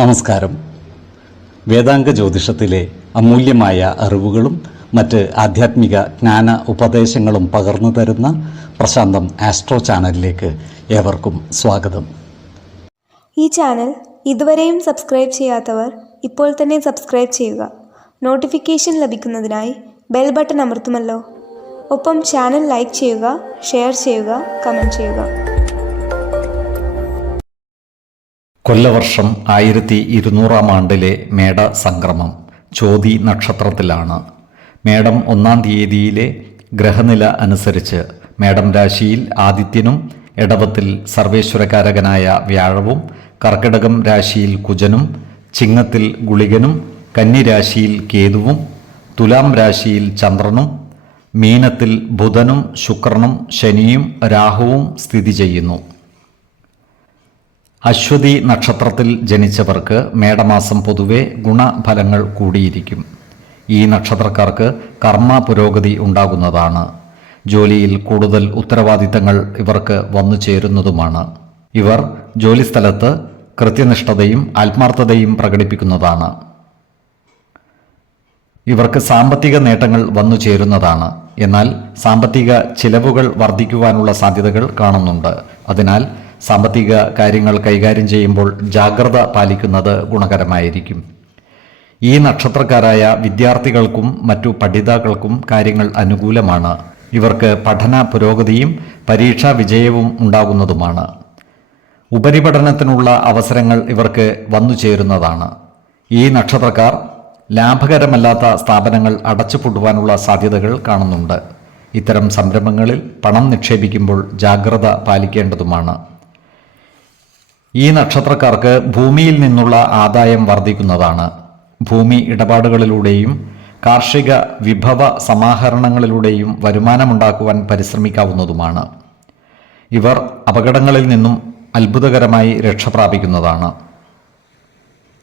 നമസ്കാരം. വേദാംഗ ജ്യോതിഷത്തിലെ അമൂല്യമായ അറിവുകളും മറ്റ് ആധ്യാത്മിക ജ്ഞാന ഉപദേശങ്ങളും പകർന്നു തരുന്ന പ്രശാന്തം ആസ്ട്രോ ചാനലിലേക്ക് ഏവർക്കും സ്വാഗതം. ഈ ചാനൽ ഇതുവരെയും സബ്സ്ക്രൈബ് ചെയ്യാത്തവർ ഇപ്പോൾ തന്നെ സബ്സ്ക്രൈബ് ചെയ്യുക. നോട്ടിഫിക്കേഷൻ ലഭിക്കുന്നതിനായി ബെൽ ബട്ടൺ അമർത്തുമല്ലോ. ഒപ്പം ചാനൽ ലൈക്ക് ചെയ്യുക, ഷെയർ ചെയ്യുക, കമൻറ്റ് ചെയ്യുക. കൊല്ലവർഷം 1200 മേട സംക്രമം ചോതി നക്ഷത്രത്തിലാണ്. മേടം 1-ാം തീയതിയിലെ ഗ്രഹനില അനുസരിച്ച് മേടം രാശിയിൽ ആദിത്യനും, ഇടവത്തിൽ സർവേശ്വരകാരകനായ വ്യാഴവും, കർക്കിടകം രാശിയിൽ കുജനും, ചിങ്ങത്തിൽ ഗുളികനും, കന്നിരാശിയിൽ കേതുവും, തുലാം രാശിയിൽ ചന്ദ്രനും, മീനത്തിൽ ബുധനും ശുക്രനും ശനിയും രാഹുവും സ്ഥിതി ചെയ്യുന്നു. അശ്വതി നക്ഷത്രത്തിൽ ജനിച്ചവർക്ക് മേടമാസം പൊതുവെ ഗുണഫലങ്ങൾ കൂടിയിരിക്കും. ഈ നക്ഷത്രക്കാർക്ക് കർമ്മ പുരോഗതി ഉണ്ടാകുന്നതാണ്. ജോലിയിൽ കൂടുതൽ ഉത്തരവാദിത്തങ്ങൾ ഇവർക്ക് വന്നു ചേരുന്നതുമാണ്. ഇവർ ജോലിസ്ഥലത്ത് കൃത്യനിഷ്ഠതയും ആത്മാർത്ഥതയും പ്രകടിപ്പിക്കുന്നതാണ്. ഇവർക്ക് സാമ്പത്തിക നേട്ടങ്ങൾ വന്നു ചേരുന്നതാണ്. എന്നാൽ സാമ്പത്തിക ചിലവുകൾ വർദ്ധിക്കുവാനുള്ള സാധ്യതകൾ കാണുന്നുണ്ട്. അതിനാൽ സാമ്പത്തിക കാര്യങ്ങൾ കൈകാര്യം ചെയ്യുമ്പോൾ ജാഗ്രത പാലിക്കുന്നത് ഗുണകരമായിരിക്കും. ഈ നക്ഷത്രക്കാരായ വിദ്യാർത്ഥികൾക്കും മറ്റു പഠിതാക്കൾക്കും കാര്യങ്ങൾ അനുകൂലമാണ്. ഇവർക്ക് പഠന പുരോഗതിയും പരീക്ഷാ വിജയവും ഉണ്ടാകുന്നതുമാണ്. ഉപരിപഠനത്തിനുള്ള അവസരങ്ങൾ ഇവർക്ക് വന്നു ചേരുന്നതാണ്. ഈ നക്ഷത്രക്കാർ ലാഭകരമല്ലാത്ത സ്ഥാപനങ്ങൾ അടച്ചുപൂട്ടുവാനുള്ള സാധ്യതകൾ കാണുന്നുണ്ട്. ഇത്തരം സംരംഭങ്ങളിൽ പണം നിക്ഷേപിക്കുമ്പോൾ ജാഗ്രത പാലിക്കേണ്ടതുമാണ്. ഈ നക്ഷത്രക്കാർക്ക് ഭൂമിയിൽ നിന്നുള്ള ആദായം വർദ്ധിക്കുന്നതാണ്. ഭൂമി ഇടപാടുകളിലൂടെയും കാർഷിക വിഭവ സമാഹരണങ്ങളിലൂടെയും വരുമാനമുണ്ടാക്കുവാൻ പരിശ്രമിക്കാവുന്നതുമാണ്. ഇവർ അപകടങ്ങളിൽ നിന്നും അത്ഭുതകരമായി രക്ഷപ്രാപിക്കുന്നതാണ്.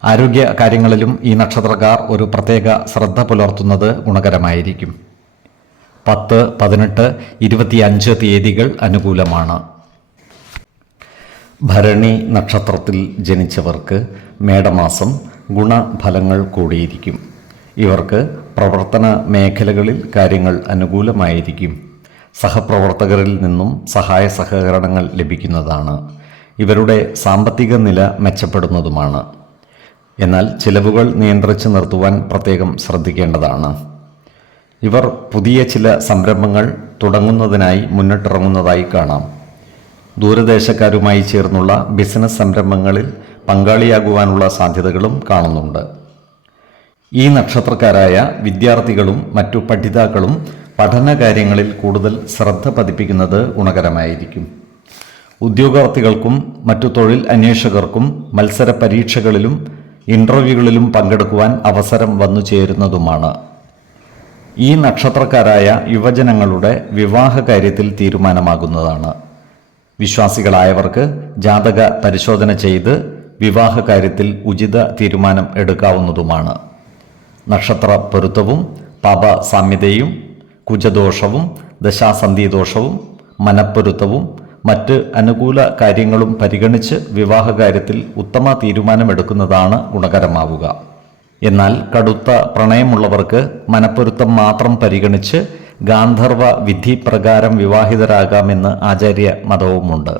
ആരോഗ്യ കാര്യങ്ങളിലും ഈ നക്ഷത്രക്കാർ ഒരു പ്രത്യേക ശ്രദ്ധ പുലർത്തുന്നത് ഗുണകരമായിരിക്കും. 10, 18, 25 തീയതികൾ അനുകൂലമാണ്. ഭരണി നക്ഷത്രത്തിൽ ജനിച്ചവർക്ക് മേടമാസം ഗുണഫലങ്ങൾ കൂടിയിരിക്കും. ഇവർക്ക് പ്രവർത്തന മേഖലകളിൽ കാര്യങ്ങൾ അനുകൂലമായിരിക്കും. സഹപ്രവർത്തകരിൽ നിന്നും സഹായ സഹകരണങ്ങൾ ലഭിക്കുന്നതാണ്. ഇവരുടെ സാമ്പത്തിക നില മെച്ചപ്പെടുന്നതുമാണ്. എന്നാൽ ചിലവുകൾ നിയന്ത്രിച്ച് നിർത്തുവാൻ പ്രത്യേകം ശ്രദ്ധിക്കേണ്ടതാണ്. ഇവർ പുതിയ ചില സംരംഭങ്ങൾ തുടങ്ങുന്നതിനായി മുന്നിട്ടിറങ്ങുന്നതായി കാണാം. ദൂരദേശക്കാരുമായി ചേർന്നുള്ള ബിസിനസ് സംരംഭങ്ങളിൽ പങ്കാളിയാകുവാനുള്ള സാധ്യതകളും കാണുന്നുണ്ട്. ഈ നക്ഷത്രക്കാരായ വിദ്യാർത്ഥികളും മറ്റു പഠിതാക്കളും പഠനകാര്യങ്ങളിൽ കൂടുതൽ ശ്രദ്ധ പതിപ്പിക്കുന്നത് ഗുണകരമായിരിക്കും. ഉദ്യോഗാർത്ഥികൾക്കും മറ്റു തൊഴിൽ അന്വേഷകർക്കും മത്സര പരീക്ഷകളിലും ഇൻ്റർവ്യൂകളിലും പങ്കെടുക്കുവാൻ അവസരം വന്നു ചേരുന്നതുമാണ്. ഈ നക്ഷത്രക്കാരായ യുവജനങ്ങളുടെ വിവാഹ കാര്യത്തിൽ തീരുമാനമാകുന്നതാണ്. വിശ്വാസികളായവർക്ക് ജാതക പരിശോധന ചെയ്ത് വിവാഹ കാര്യത്തിൽ ഉചിത തീരുമാനം എടുക്കാവുന്നതുമാണ്. നക്ഷത്ര പൊരുത്തവും പാപ സാമ്യതയും കുജദോഷവും ദശാസന്ധിദോഷവും മനപ്പൊരുത്തവും മറ്റ് അനുകൂല കാര്യങ്ങളും പരിഗണിച്ച് വിവാഹകാര്യത്തിൽ ഉത്തമ തീരുമാനമെടുക്കുന്നതാണ് ഗുണകരമാവുക. എന്നാൽ കടുത്ത പ്രണയമുള്ളവർക്ക് മനപ്പൊരുത്തം മാത്രം പരിഗണിച്ച് ഗാന്ധർവ വിധി പ്രകാരം വിവാഹിതരാകാമെന്ന് ആചാര്യ മതവുമുണ്ട്.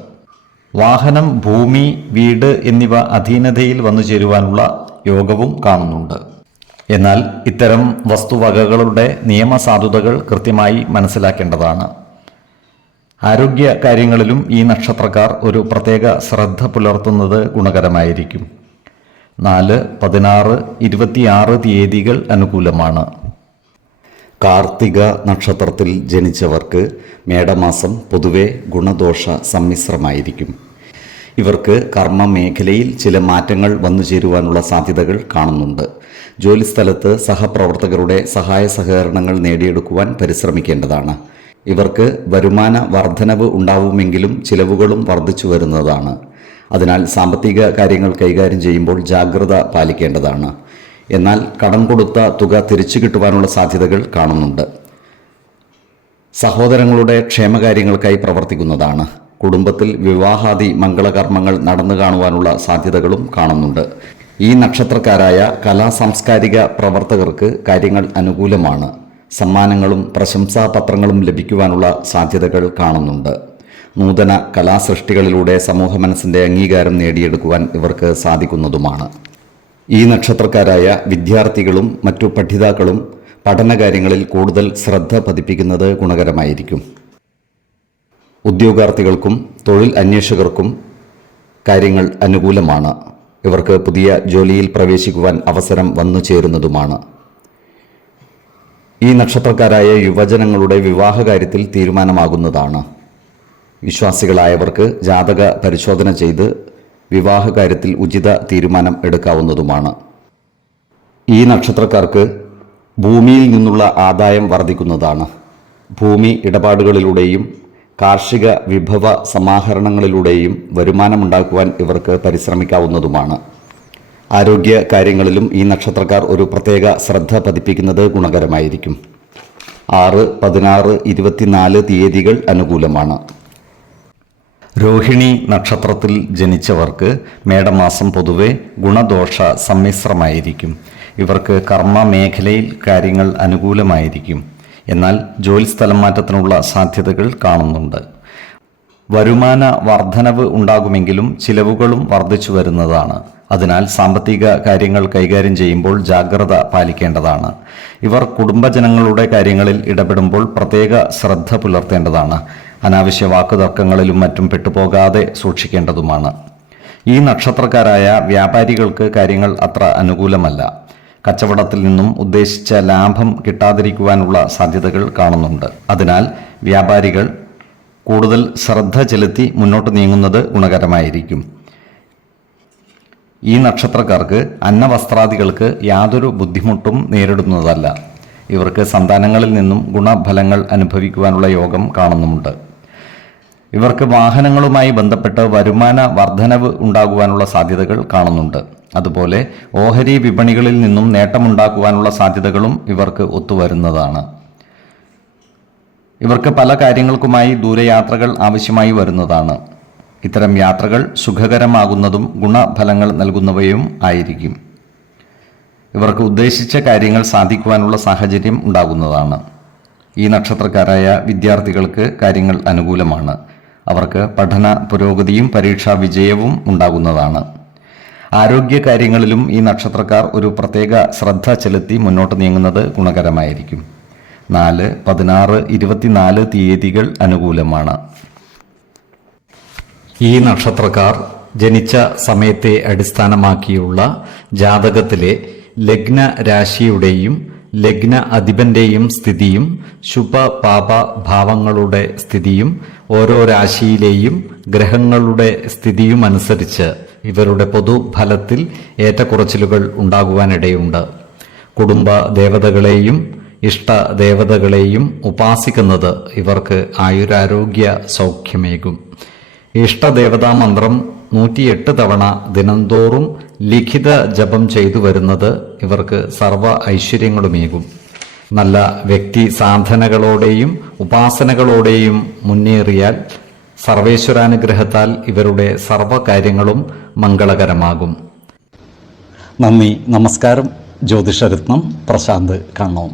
വാഹനം, ഭൂമി, വീട് എന്നിവ അധീനതയിൽ വന്നു ചേരുവാനുള്ള യോഗവും കാണുന്നുണ്ട്. എന്നാൽ ഇത്തരം വസ്തുവകകളുടെ നിയമസാധുതകൾ കൃത്യമായി മനസ്സിലാക്കേണ്ടതാണ്. ആരോഗ്യ കാര്യങ്ങളിലും ഈ നക്ഷത്രക്കാർ ഒരു പ്രത്യേക ശ്രദ്ധ പുലർത്തുന്നത് ഗുണകരമായിരിക്കും. 4, 16, 26 തീയതികൾ അനുകൂലമാണ്. കാർത്തിക നക്ഷത്രത്തിൽ ജനിച്ചവർക്ക് മേടമാസം പൊതുവെ ഗുണദോഷ സമ്മിശ്രമായിരിക്കും. ഇവർക്ക് കർമ്മ മേഖലയിൽ ചില മാറ്റങ്ങൾ വന്നു ചേരുവാനുള്ള സാധ്യതകൾ കാണുന്നുണ്ട്. ജോലിസ്ഥലത്ത് സഹപ്രവർത്തകരുടെ സഹായ സഹകരണങ്ങൾ നേടിയെടുക്കുവാൻ പരിശ്രമിക്കേണ്ടതാണ്. ഇവർക്ക് വരുമാന വർധനവ് ഉണ്ടാവുമെങ്കിലും ചിലവുകളും വർദ്ധിച്ചു വരുന്നതാണ്. അതിനാൽ സാമ്പത്തിക കാര്യങ്ങൾ കൈകാര്യം ചെയ്യുമ്പോൾ ജാഗ്രത പാലിക്കേണ്ടതാണ്. എന്നാൽ കടം കൊടുത്ത തുക തിരിച്ചു കിട്ടുവാനുള്ള സാധ്യതകൾ കാണുന്നുണ്ട്. സഹോദരങ്ങളുടെ ക്ഷേമകാര്യങ്ങൾക്കായി പ്രവർത്തിക്കുന്നതാണ്. കുടുംബത്തിൽ വിവാഹാദി മംഗളകർമ്മങ്ങൾ നടന്നു കാണുവാനുള്ള സാധ്യതകളും കാണുന്നുണ്ട്. ഈ നക്ഷത്രക്കാരായ കലാസാംസ്കാരിക പ്രവർത്തകർക്ക് കാര്യങ്ങൾ അനുകൂലമാണ്. സമ്മാനങ്ങളും പ്രശംസാപത്രങ്ങളും ലഭിക്കുവാനുള്ള സാധ്യതകൾ കാണുന്നുണ്ട്. നൂതന കലാസൃഷ്ടികളിലൂടെ സമൂഹ മനസ്സിൻ്റെ അംഗീകാരം നേടിയെടുക്കുവാൻ ഇവർക്ക് സാധിക്കുന്നതുമാണ്. ഈ നക്ഷത്രക്കാരായ വിദ്യാർത്ഥികളും മറ്റു പഠിതാക്കളും പഠനകാര്യങ്ങളിൽ കൂടുതൽ ശ്രദ്ധ പതിപ്പിക്കുന്നത് ഗുണകരമായിരിക്കും. ഉദ്യോഗാർത്ഥികൾക്കും തൊഴിൽ അന്വേഷകർക്കും കാര്യങ്ങൾ അനുകൂലമാണ്. ഇവർക്ക് പുതിയ ജോലിയിൽ പ്രവേശിക്കുവാൻ അവസരം വന്നു ചേരുന്നതുമാണ്. ഈ നക്ഷത്രക്കാരായ യുവജനങ്ങളുടെ വിവാഹകാര്യത്തിൽ തീരുമാനമാകുന്നതാണ്. വിശ്വാസികളായവർക്ക് ജാതക പരിശോധന ചെയ്ത് വിവാഹകാര്യത്തിൽ ഉചിത തീരുമാനം എടുക്കാവുന്നതുമാണ്. ഈ നക്ഷത്രക്കാർക്ക് ഭൂമിയിൽ നിന്നുള്ള ആദായം വർദ്ധിക്കുന്നതാണ്. ഭൂമി ഇടപാടുകളിലൂടെയും കാർഷിക വിഭവ സമാഹരണങ്ങളിലൂടെയും വരുമാനമുണ്ടാക്കുവാൻ ഇവർക്ക് പരിശ്രമിക്കാവുന്നതുമാണ്. ആരോഗ്യ കാര്യങ്ങളിലും ഈ നക്ഷത്രക്കാർ ഒരു പ്രത്യേക ശ്രദ്ധ പതിപ്പിക്കുന്നത് ഗുണകരമായിരിക്കും. 6, 16, 24 തീയതികൾ അനുകൂലമാണ്. രോഹിണി നക്ഷത്രത്തിൽ ജനിച്ചവർക്ക് മേടമാസം പൊതുവെ ഗുണദോഷ സമ്മിശ്രമായിരിക്കും. ഇവർക്ക് കർമ്മ മേഖലയിൽ കാര്യങ്ങൾ അനുകൂലമായിരിക്കും. എന്നാൽ ജോലി സ്ഥലം മാറ്റത്തിനുള്ള സാധ്യതകൾ കാണുന്നുണ്ട്. വരുമാന വർധനവ് ഉണ്ടാകുമെങ്കിലും ചിലവുകളും വർദ്ധിച്ചു വരുന്നതാണ്. അതിനാൽ സാമ്പത്തിക കാര്യങ്ങൾ കൈകാര്യം ചെയ്യുമ്പോൾ ജാഗ്രത പാലിക്കേണ്ടതാണ്. ഇവർ കുടുംബജനങ്ങളുടെ കാര്യങ്ങളിൽ ഇടപെടുമ്പോൾ പ്രത്യേക ശ്രദ്ധ പുലർത്തേണ്ടതാണ്. അനാവശ്യ വാക്കുതർക്കങ്ങളിലും മറ്റും പെട്ടുപോകാതെ സൂക്ഷിക്കേണ്ടതുമാണ്. ഈ നക്ഷത്രക്കാരായ വ്യാപാരികൾക്ക് കാര്യങ്ങൾ അത്ര അനുകൂലമല്ല. കച്ചവടത്തിൽ നിന്നും ഉദ്ദേശിച്ച ലാഭം കിട്ടാതിരിക്കുവാനുള്ള സാധ്യതകൾ കാണുന്നുണ്ട്. അതിനാൽ വ്യാപാരികൾ കൂടുതൽ ശ്രദ്ധ ചെലുത്തി മുന്നോട്ട് നീങ്ങുന്നത് ഗുണകരമായിരിക്കും. ഈ നക്ഷത്രക്കാർക്ക് അന്നവസ്ത്രാദികൾക്ക് യാതൊരു ബുദ്ധിമുട്ടും നേരിടുന്നതല്ല. ഇവർക്ക് സന്താനങ്ങളിൽ നിന്നും ഗുണഫലങ്ങൾ അനുഭവിക്കുവാനുള്ള യോഗം കാണുന്നുമുണ്ട്. ഇവർക്ക് വാഹനങ്ങളുമായി ബന്ധപ്പെട്ട് വരുമാന വർധനവ് ഉണ്ടാകുവാനുള്ള സാധ്യതകൾ കാണുന്നുണ്ട്. അതുപോലെ ഓഹരി വിപണികളിൽ നിന്നും നേട്ടമുണ്ടാക്കുവാനുള്ള സാധ്യതകളും ഇവർക്ക് ഒത്തുവരുന്നതാണ്. ഇവർക്ക് പല കാര്യങ്ങൾക്കുമായി ദൂരയാത്രകൾ ആവശ്യമായി വരുന്നതാണ്. ഇത്തരം യാത്രകൾ സുഖകരമാകുന്നതും ഗുണഫലങ്ങൾ നൽകുന്നവയും ആയിരിക്കും. ഇവർക്ക് ഉദ്ദേശിച്ച കാര്യങ്ങൾ സാധിക്കുവാനുള്ള സാഹചര്യം ഉണ്ടാകുന്നതാണ്. ഈ നക്ഷത്രക്കാരായ വിദ്യാർത്ഥികൾക്ക് കാര്യങ്ങൾ അനുകൂലമാണ്. അവർക്ക് പഠന പുരോഗതിയും പരീക്ഷാ വിജയവും ഉണ്ടാകുന്നതാണ്. ആരോഗ്യകാര്യങ്ങളിലും ഈ നക്ഷത്രക്കാർ ഒരു പ്രത്യേക ശ്രദ്ധ ചെലുത്തി മുന്നോട്ട് നീങ്ങുന്നത് ഗുണകരമായിരിക്കും. 4, 16, 24 തീയതികൾ അനുകൂലമാണ്. ഈ നക്ഷത്രക്കാർ ജനിച്ച സമയത്തെ അടിസ്ഥാനമാക്കിയുള്ള ജാതകത്തിലെ ലഗ്ന രാശിയുടെയും ലഗ്ന അധിപന്റെയും സ്ഥിതിയും ശുഭ പാപ ഭാവങ്ങളുടെ സ്ഥിതിയും ഓരോ രാശിയിലെയും ഗ്രഹങ്ങളുടെ സ്ഥിതിയും അനുസരിച്ച് ഇവരുടെ പൊതുഫലത്തിൽ ഏറ്റക്കുറച്ചിലുകൾ ഉണ്ടാകുവാനിടയുണ്ട്. കുടുംബ ദേവതകളെയും ഇഷ്ടദേവതകളെയും ഉപാസിക്കുന്നത് ഇവർക്ക് ആയുരാരോഗ്യ സൗഖ്യമേകും. ഇഷ്ടദേവതാ മന്ത്രം 108 തവണ ദിനംതോറും ലിഖിത ജപം ചെയ്തു വരുന്നത് ഇവർക്ക് സർവ ഐശ്വര്യങ്ങളുമേകും. നല്ല വ്യക്തി സാധനകളോടെയും ഉപാസനകളോടെയും മുന്നേറിയാൽ സർവേശ്വരാനുഗ്രഹത്താൽ ഇവരുടെ സർവകാര്യങ്ങളും മംഗളകരമാകും. നന്ദി, നമസ്കാരം. ജ്യോതിഷരത്നം പ്രശാന്ത് കണ്ണോം.